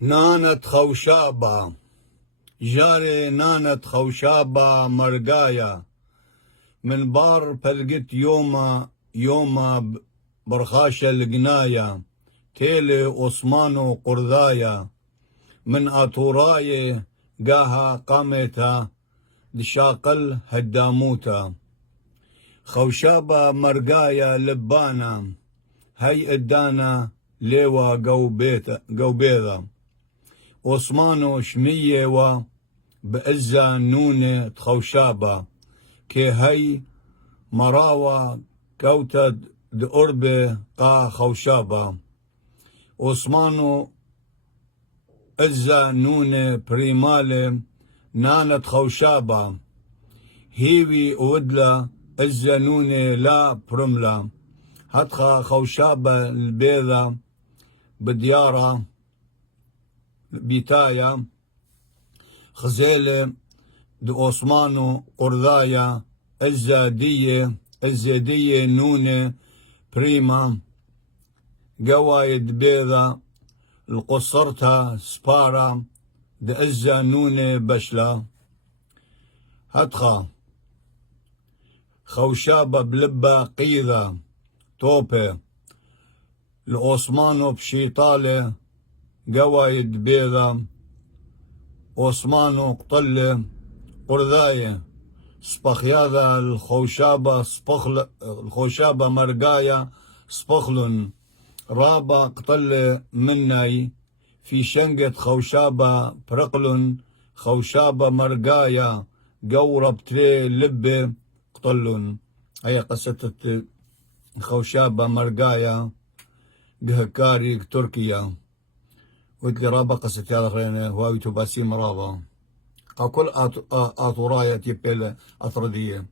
نانت خوشابة جاري نانت خوشابة مرقايا من بار فلقت يوما برخاشة القنايا تيلي عثمانو قرذايا من أطوراي قاها قامتا دشاقل هداموتا خوشابة مرقايا لبانا هي ادانا ليوا قوبيذا عثمانو شمية و بأزا نونة خوشابة كي هي مراوة كوتا دقربة قا خوشابة عثمانو أزا نونة بريمالة نانت خوشابة هيوي ودلا أزا نونة لا برملا هتخا خوشابة البيضة بديارة بيتايا خزيلة دو عثمانو قرذايا الزادية نونة بريما قوايد بيضة القصرتها سبارة دأزا نونة بشلا هتخا خوشابة بلبة قيذة توبة العثمانو بشيطالة قوايد بيضة عثمانو قطلة قرذاية سبخياذا الخوشابة مرقايا سبخلن رابا قطلة مناي في شنقة خوشابة برقلن خوشابة مرقايا قورب تري لبة قطلن. هي قصة خوشابة مرقايا قهكاري تركيا وتلي رابا قصة هذا غينا هواوي تباسيم رابا كل أطرايا تيبيل أطردية.